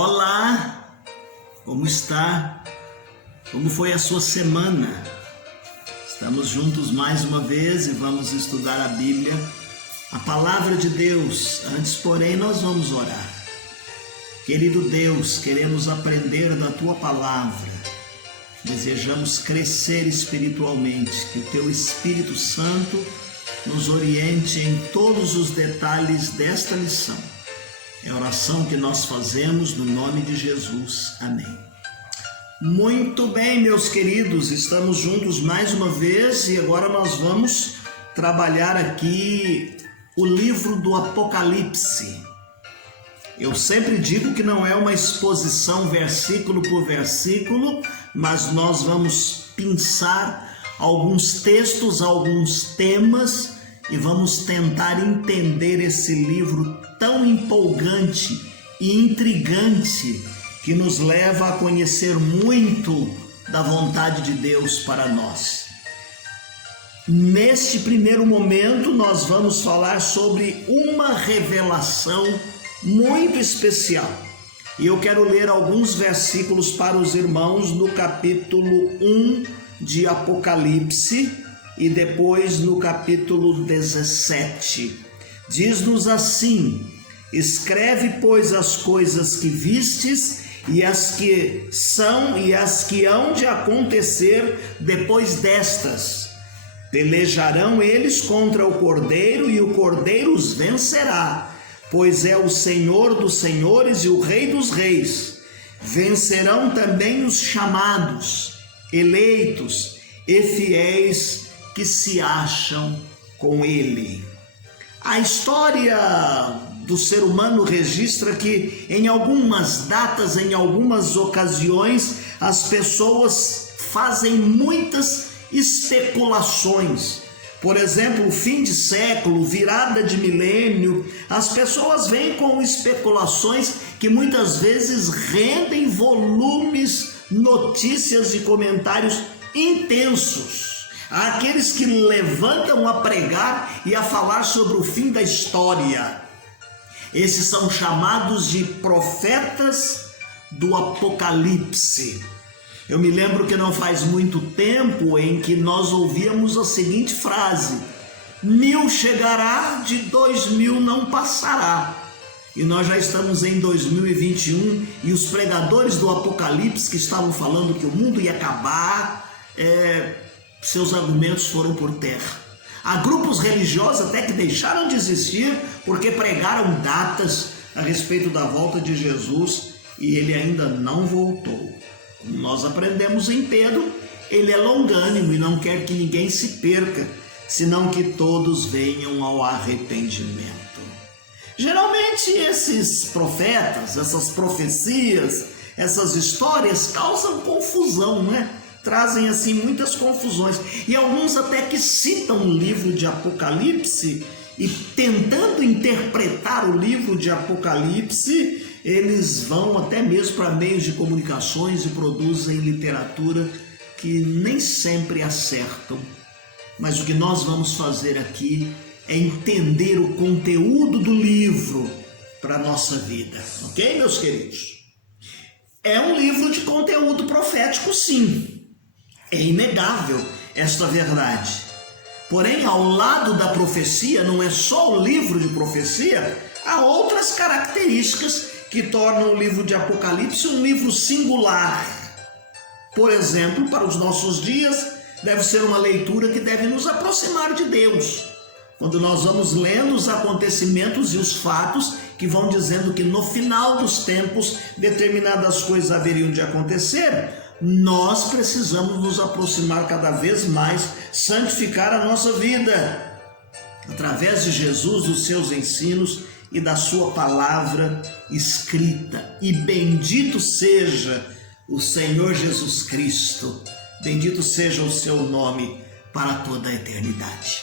Olá, como está? Como foi a sua semana? Estamos juntos mais uma vez e vamos estudar a Bíblia, a Palavra de Deus. Antes, porém, nós vamos orar. Querido Deus, queremos aprender da Tua Palavra. Desejamos crescer espiritualmente, que o Teu Espírito Santo nos oriente em todos os detalhes desta lição. É a oração que nós fazemos no nome de Jesus. Amém. Muito bem, meus queridos, estamos juntos mais uma vez e agora nós vamos trabalhar aqui o livro do Apocalipse. Eu sempre digo que não é uma exposição versículo por versículo, mas nós vamos pensar alguns textos, alguns temas e vamos tentar entender esse livro tão empolgante e intrigante que nos leva a conhecer muito da vontade de Deus para nós. Neste primeiro momento, nós vamos falar sobre uma revelação muito especial. E eu quero ler alguns versículos para os irmãos no capítulo 1 de Apocalipse e depois no capítulo 17. Diz-nos assim: escreve, pois, as coisas que vistes e as que são e as que hão de acontecer depois destas. Pelejarão eles contra o Cordeiro e o Cordeiro os vencerá, pois é o Senhor dos senhores e o Rei dos reis. Vencerão também os chamados, eleitos e fiéis que se acham com ele. A história do ser humano registra que em algumas datas, em algumas ocasiões, as pessoas fazem muitas especulações. Por exemplo, fim de século, virada de milênio, as pessoas vêm com especulações que muitas vezes rendem volumes, notícias e comentários intensos. Há aqueles que levantam a pregar e a falar sobre o fim da história. Esses são chamados de profetas do Apocalipse. Eu me lembro que não faz muito tempo em que nós ouvíamos a seguinte frase: 1000 chegará, de 2000 não passará. E nós já estamos em 2021 e os pregadores do Apocalipse que estavam falando que o mundo ia acabar, seus argumentos foram por terra. Há grupos religiosos até que deixaram de existir porque pregaram datas a respeito da volta de Jesus e ele ainda não voltou. Como nós aprendemos em Pedro, ele é longânimo e não quer que ninguém se perca, senão que todos venham ao arrependimento. Geralmente esses profetas, essas profecias, essas histórias causam confusão, né? Trazem assim muitas confusões e alguns até que citam o livro de Apocalipse e tentando interpretar o livro de Apocalipse, eles vão até mesmo para meios de comunicações e produzem literatura que nem sempre acertam. Mas o que nós vamos fazer aqui é entender o conteúdo do livro para a nossa vida, ok, meus queridos? É um livro de conteúdo profético, sim. É inegável esta verdade. Porém, ao lado da profecia, não é só o livro de profecia, há outras características que tornam o livro de Apocalipse um livro singular. Por exemplo, para os nossos dias, deve ser uma leitura que deve nos aproximar de Deus. Quando nós vamos lendo os acontecimentos e os fatos que vão dizendo que no final dos tempos determinadas coisas haveriam de acontecer, nós precisamos nos aproximar cada vez mais, santificar a nossa vida através de Jesus, dos seus ensinos e da sua palavra escrita. E bendito seja o Senhor Jesus Cristo, bendito seja o seu nome para toda a eternidade.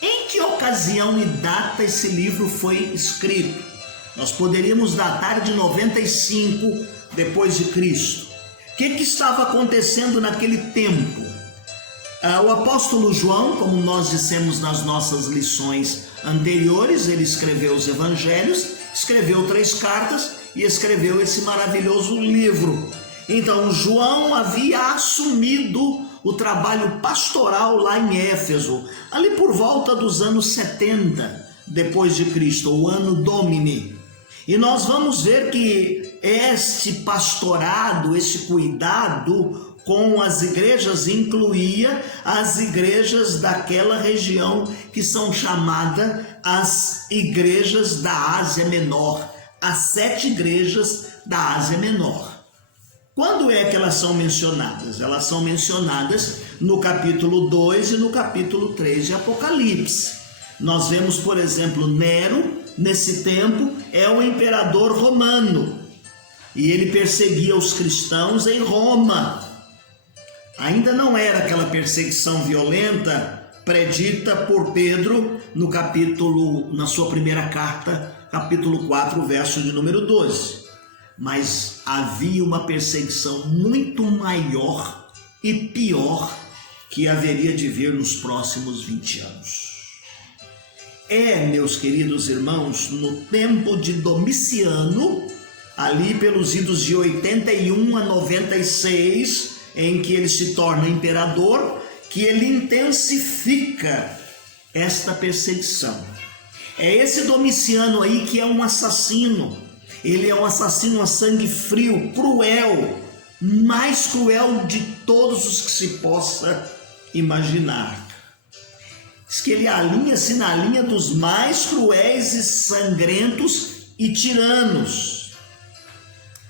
Em que ocasião e data esse livro foi escrito? Nós poderíamos datar de 95 depois de Cristo. O que estava acontecendo naquele tempo? O apóstolo João, como nós dissemos nas nossas lições anteriores, ele escreveu os evangelhos, escreveu 3 cartas e escreveu esse maravilhoso livro. Então, João havia assumido o trabalho pastoral lá em Éfeso, ali por volta dos anos 70 depois de Cristo, o ano Domini. E nós vamos ver que este pastorado, esse cuidado com as igrejas incluía as igrejas daquela região que são chamadas as igrejas da Ásia Menor, as 7 igrejas da Ásia Menor. Quando é que elas são mencionadas? Elas são mencionadas no capítulo 2 e no capítulo 3 de Apocalipse. Nós vemos, por exemplo, Nero, nesse tempo, é o imperador romano e ele perseguia os cristãos em Roma. Ainda não era aquela perseguição violenta predita por Pedro no capítulo, na sua primeira carta, capítulo 4, verso de número 12. Mas havia uma perseguição muito maior e pior que haveria de vir nos próximos 20 anos. Meus queridos irmãos, no tempo de Domiciano, ali pelos idos de 81 a 96, em que ele se torna imperador, que ele intensifica esta perseguição. É esse Domiciano aí que é um assassino. Ele é um assassino a sangue frio, cruel, mais cruel de todos os que se possa imaginar. Diz que ele alinha-se na linha dos mais cruéis e sangrentos e tiranos.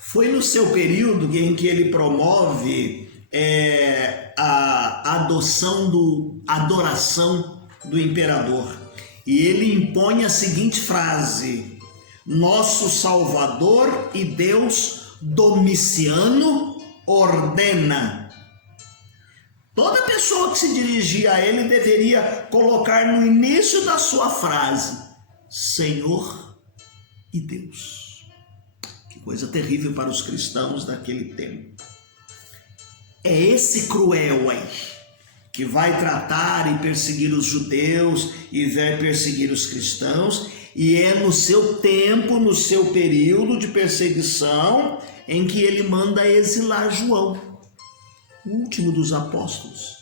Foi no seu período em que ele promove a adoração do imperador. E ele impõe a seguinte frase: nosso Salvador e Deus Domiciano ordena. Toda pessoa que se dirigia a ele deveria colocar no início da sua frase: Senhor e Deus. Que coisa terrível para os cristãos daquele tempo. É esse cruel aí que vai tratar e perseguir os judeus e vai perseguir os cristãos, e é no seu tempo, no seu período de perseguição, em que ele manda exilar João, o último dos apóstolos,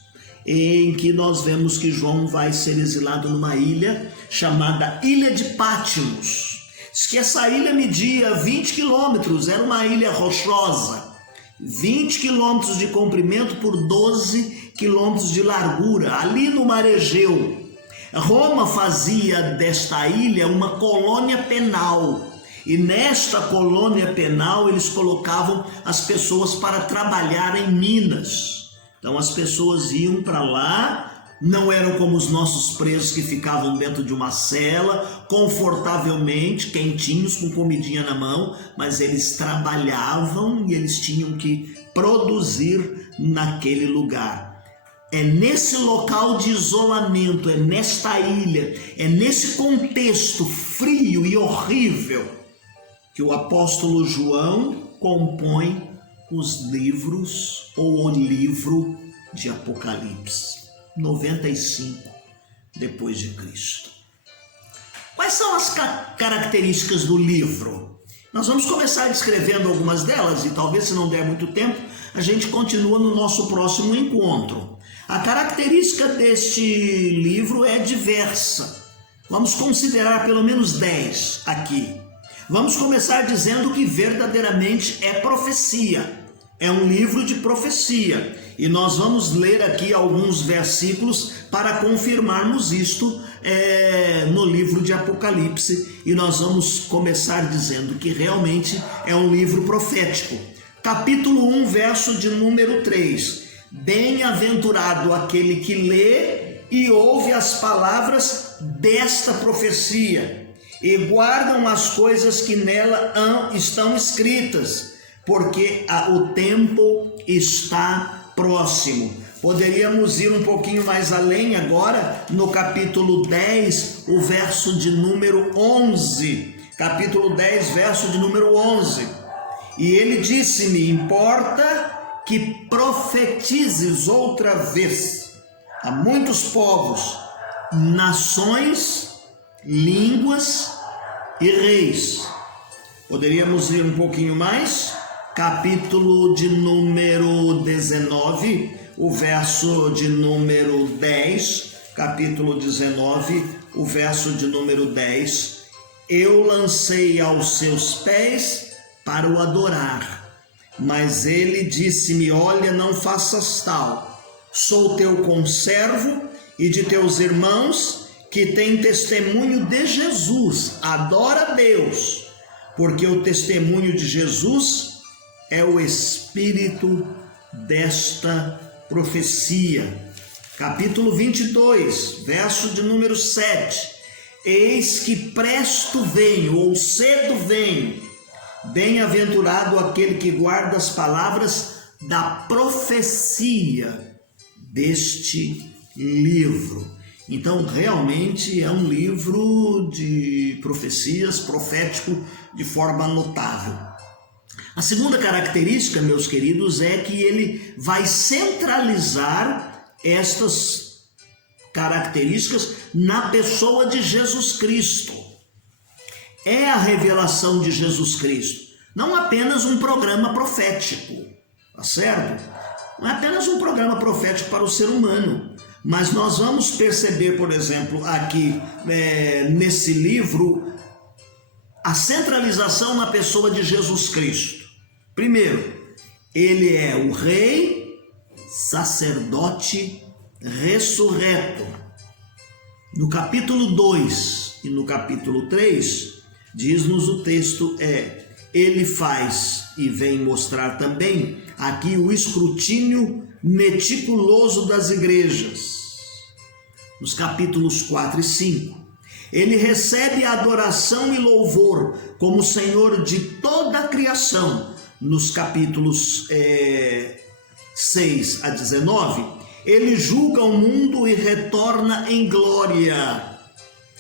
em que nós vemos que João vai ser exilado numa ilha chamada Ilha de Patmos. Diz que essa ilha media 20 quilômetros, era uma ilha rochosa, 20 quilômetros de comprimento por 12 quilômetros de largura, ali no Mar Egeu. Roma fazia desta ilha uma colônia penal, e nesta colônia penal eles colocavam as pessoas para trabalhar em minas. Então as pessoas iam para lá, não eram como os nossos presos que ficavam dentro de uma cela, confortavelmente, quentinhos, com comidinha na mão, mas eles trabalhavam e eles tinham que produzir naquele lugar. É nesse local de isolamento, é nesta ilha, é nesse contexto frio e horrível que o apóstolo João compõe os livros ou o livro de Apocalipse, 95 depois de Cristo. Quais são as características do livro? Nós vamos começar descrevendo algumas delas e talvez, se não der muito tempo, a gente continua no nosso próximo encontro. A característica deste livro é diversa. Vamos considerar pelo menos 10 aqui. Vamos começar dizendo que verdadeiramente é profecia. É um livro de profecia. E nós vamos ler aqui alguns versículos para confirmarmos isto no livro de Apocalipse. E nós vamos começar dizendo que realmente é um livro profético. Capítulo 1, verso de número 3. Bem-aventurado aquele que lê e ouve as palavras desta profecia e guardam as coisas que nela estão escritas, porque o tempo está próximo. Poderíamos ir um pouquinho mais além agora, no capítulo 10, o verso de número 11. Capítulo 10, verso de número 11. E ele disse-me: importa que profetizes outra vez a muitos povos, nações, línguas e reis. Poderíamos ir um pouquinho mais, capítulo de número 19, o verso de número 10, capítulo 19, o verso de número 10. Eu lancei aos seus pés para o adorar, mas ele disse-me: olha, não faças tal, sou teu conservo e de teus irmãos que têm testemunho de Jesus, adora a Deus, porque o testemunho de Jesus é o espírito desta profecia. Capítulo 22, verso de número 7. Eis que presto venho, ou cedo venho, bem-aventurado aquele que guarda as palavras da profecia deste livro. Então, realmente é um livro de profecias, profético de forma notável. A segunda característica, meus queridos, é que ele vai centralizar estas características na pessoa de Jesus Cristo. É a revelação de Jesus Cristo, não apenas um programa profético, tá certo? Não é apenas um programa profético para o ser humano, mas nós vamos perceber, por exemplo, aqui nesse livro, a centralização na pessoa de Jesus Cristo. Primeiro, ele é o rei, sacerdote, ressurreto. No capítulo 2 e no capítulo 3, diz-nos o texto, ele faz e vem mostrar também aqui o escrutínio meticuloso das igrejas. Nos capítulos 4 e 5, ele recebe a adoração e louvor como Senhor de toda a criação. Nos capítulos 6 a 19, ele julga o mundo e retorna em glória.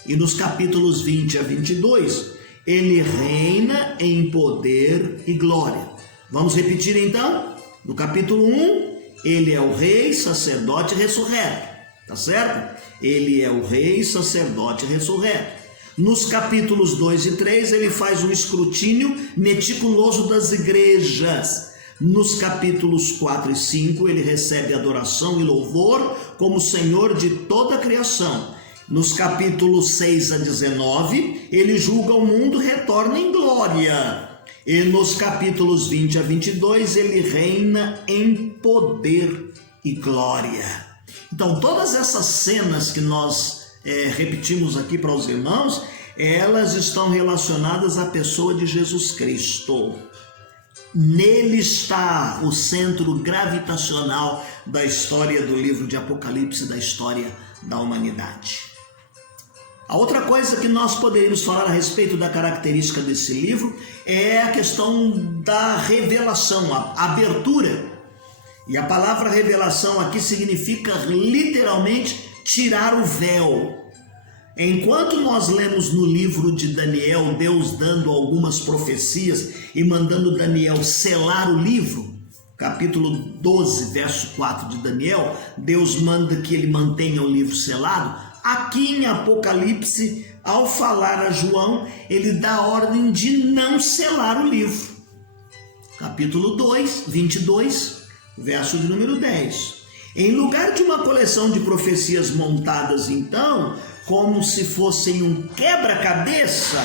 E nos capítulos 20 a 22, ele reina em poder e glória. Vamos repetir então? No capítulo 1, ele é o rei, sacerdote ressurreto, tá certo? Ele é o rei, sacerdote ressurreto. Nos capítulos 2 e 3, ele faz um escrutínio meticuloso das igrejas. Nos capítulos 4 e 5, ele recebe adoração e louvor como Senhor de toda a criação. Nos capítulos 6 a 19, ele julga o mundo e retorna em glória. E nos capítulos 20 a 22, ele reina em poder e glória. Então, todas essas cenas que nós repetimos aqui para os irmãos, elas estão relacionadas à pessoa de Jesus Cristo. Nele está o centro gravitacional da história do livro de Apocalipse, da história da humanidade. A outra coisa que nós poderíamos falar a respeito da característica desse livro é a questão da revelação, a abertura. E a palavra revelação aqui significa literalmente tirar o véu. Enquanto nós lemos no livro de Daniel, Deus dando algumas profecias e mandando Daniel selar o livro, capítulo 12, verso 4 de Daniel, Deus manda que ele mantenha o livro selado. Aqui em Apocalipse, ao falar a João, ele dá a ordem de não selar o livro. Capítulo 2, 22, verso de número 10. Em lugar de uma coleção de profecias montadas, então, como se fossem um quebra-cabeça,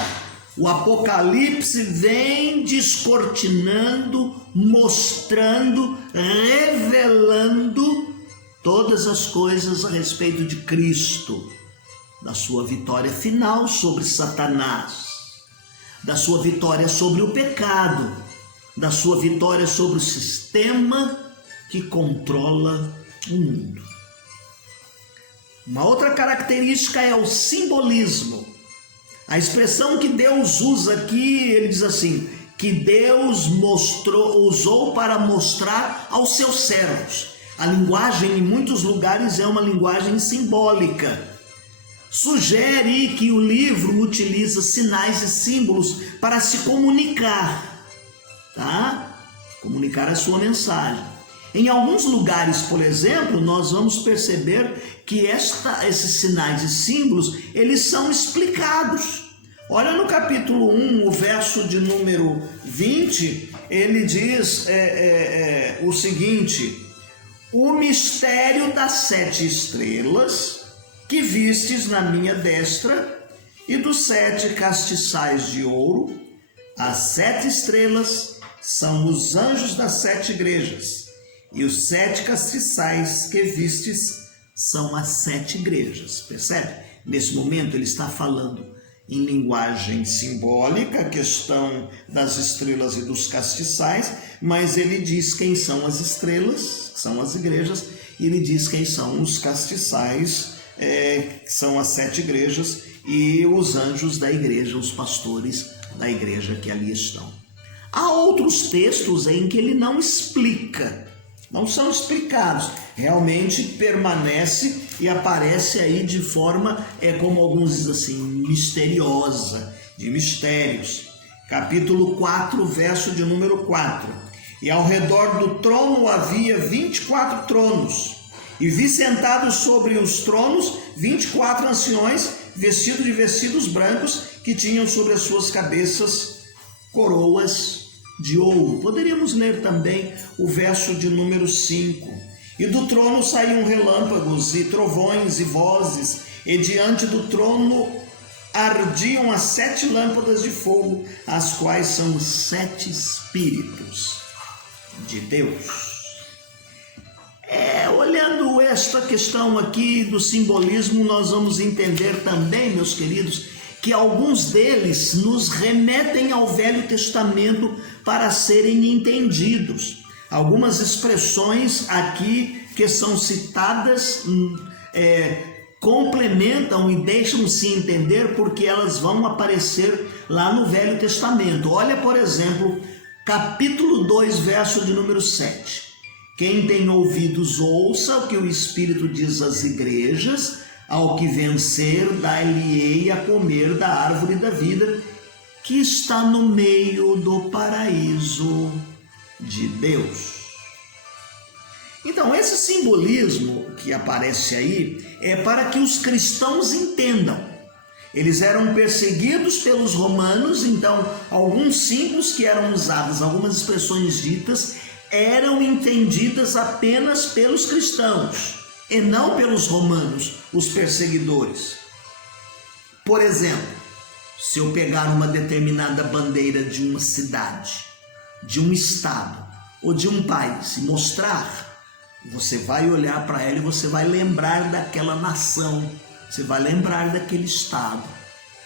o Apocalipse vem descortinando, mostrando, revelando todas as coisas a respeito de Cristo, da sua vitória final sobre Satanás, da sua vitória sobre o pecado, da sua vitória sobre o sistema que controla o mundo. Uma outra característica é o simbolismo. A expressão que Deus usa aqui, ele diz assim, que Deus usou para mostrar aos seus servos. A linguagem em muitos lugares é uma linguagem simbólica. Sugere que o livro utiliza sinais e símbolos para se comunicar, tá? Comunicar a sua mensagem. Em alguns lugares, por exemplo, nós vamos perceber que esses sinais e símbolos, eles são explicados. Olha no capítulo 1, o verso de número 20, ele diz o seguinte: o mistério das 7 estrelas que vistes na minha destra e dos 7 castiçais de ouro. As 7 estrelas são os anjos das 7 igrejas, e os 7 castiçais que vistes são as 7 igrejas. Percebe? Nesse momento ele está falando em linguagem simbólica, a questão das estrelas e dos castiçais, mas ele diz quem são as estrelas, que são as igrejas, e ele diz quem são os castiçais, que são as 7 igrejas, e os anjos da igreja, os pastores da igreja que ali estão. Há outros textos em que ele não explica, não são explicados, realmente permanece e aparece aí de forma, como alguns dizem assim, misteriosa, de mistérios. Capítulo 4, verso de número 4. E ao redor do trono havia 24 tronos, e vi sentados sobre os tronos 24 anciões, vestidos de vestidos brancos, que tinham sobre as suas cabeças coroas de ouro. Poderíamos ler também o verso de número 5. E do trono saíam relâmpagos e trovões e vozes, e diante do trono ardiam as 7 lâmpadas de fogo, as quais são os 7 Espíritos de Deus. Olhando esta questão aqui do simbolismo, nós vamos entender também, meus queridos, que alguns deles nos remetem ao Velho Testamento para serem entendidos. Algumas expressões aqui que são citadas complementam e deixam-se entender porque elas vão aparecer lá no Velho Testamento. Olha, por exemplo, capítulo 2, verso de número 7. Quem tem ouvidos, ouça o que o Espírito diz às igrejas. Ao que vencer, dar-lhe-ei a comer da árvore da vida, que está no meio do paraíso de Deus. Então, esse simbolismo que aparece aí é para que os cristãos entendam. Eles eram perseguidos pelos romanos, então alguns símbolos que eram usados, algumas expressões ditas, eram entendidas apenas pelos cristãos e não pelos romanos, os perseguidores. Por exemplo, se eu pegar uma determinada bandeira de uma cidade, de um estado ou de um país e mostrar, você vai olhar para ela e você vai lembrar daquela nação, você vai lembrar daquele estado,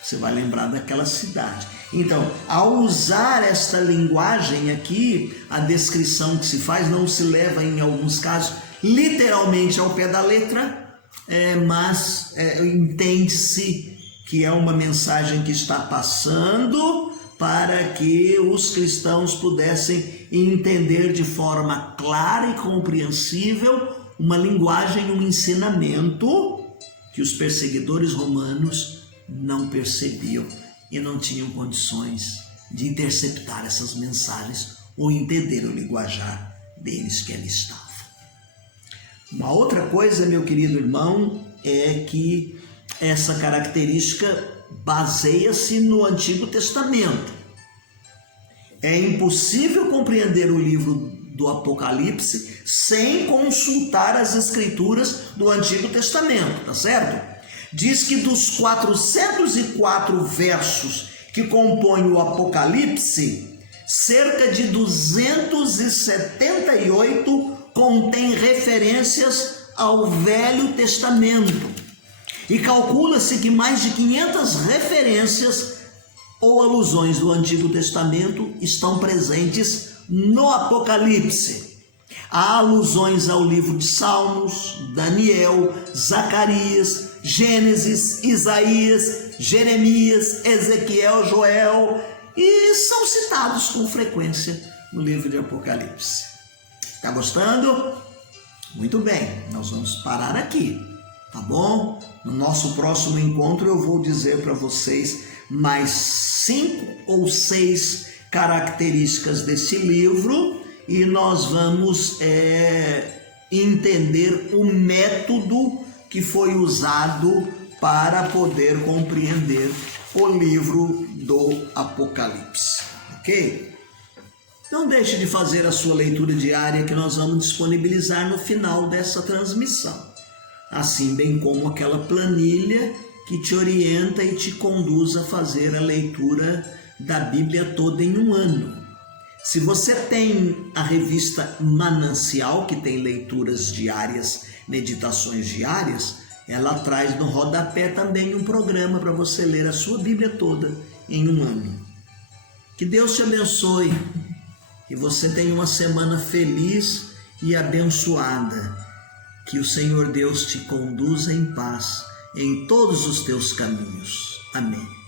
você vai lembrar daquela cidade. Então, ao usar esta linguagem aqui, a descrição que se faz não se leva em alguns casos literalmente ao pé da letra, mas entende-se que é uma mensagem que está passando para que os cristãos pudessem entender de forma clara e compreensível uma linguagem, um ensinamento que os perseguidores romanos não percebiam e não tinham condições de interceptar essas mensagens ou entender o linguajar deles que ali estava. Uma outra coisa, meu querido irmão, é que essa característica baseia-se no Antigo Testamento. É impossível compreender o livro do Apocalipse sem consultar as escrituras do Antigo Testamento, tá certo? Diz que dos 404 versos que compõem o Apocalipse, cerca de 278 contém referências ao Velho Testamento. E calcula-se que mais de 500 referências ou alusões do Antigo Testamento estão presentes no Apocalipse. Há alusões ao livro de Salmos, Daniel, Zacarias, Gênesis, Isaías, Jeremias, Ezequiel, Joel, e são citados com frequência no livro de Apocalipse. Está gostando? Muito bem, nós vamos parar aqui, tá bom? No nosso próximo encontro eu vou dizer para vocês mais 5 ou 6 características desse livro e nós vamos entender o método que foi usado para poder compreender o livro do Apocalipse, ok? Não deixe de fazer a sua leitura diária que nós vamos disponibilizar no final dessa transmissão, assim bem como aquela planilha que te orienta e te conduz a fazer a leitura da Bíblia toda em um ano. Se você tem a revista Manancial, que tem leituras diárias, meditações diárias, ela traz no rodapé também um programa para você ler a sua Bíblia toda em um ano. Que Deus te abençoe, que você tenha uma semana feliz e abençoada. Que o Senhor Deus te conduza em paz em todos os teus caminhos. Amém.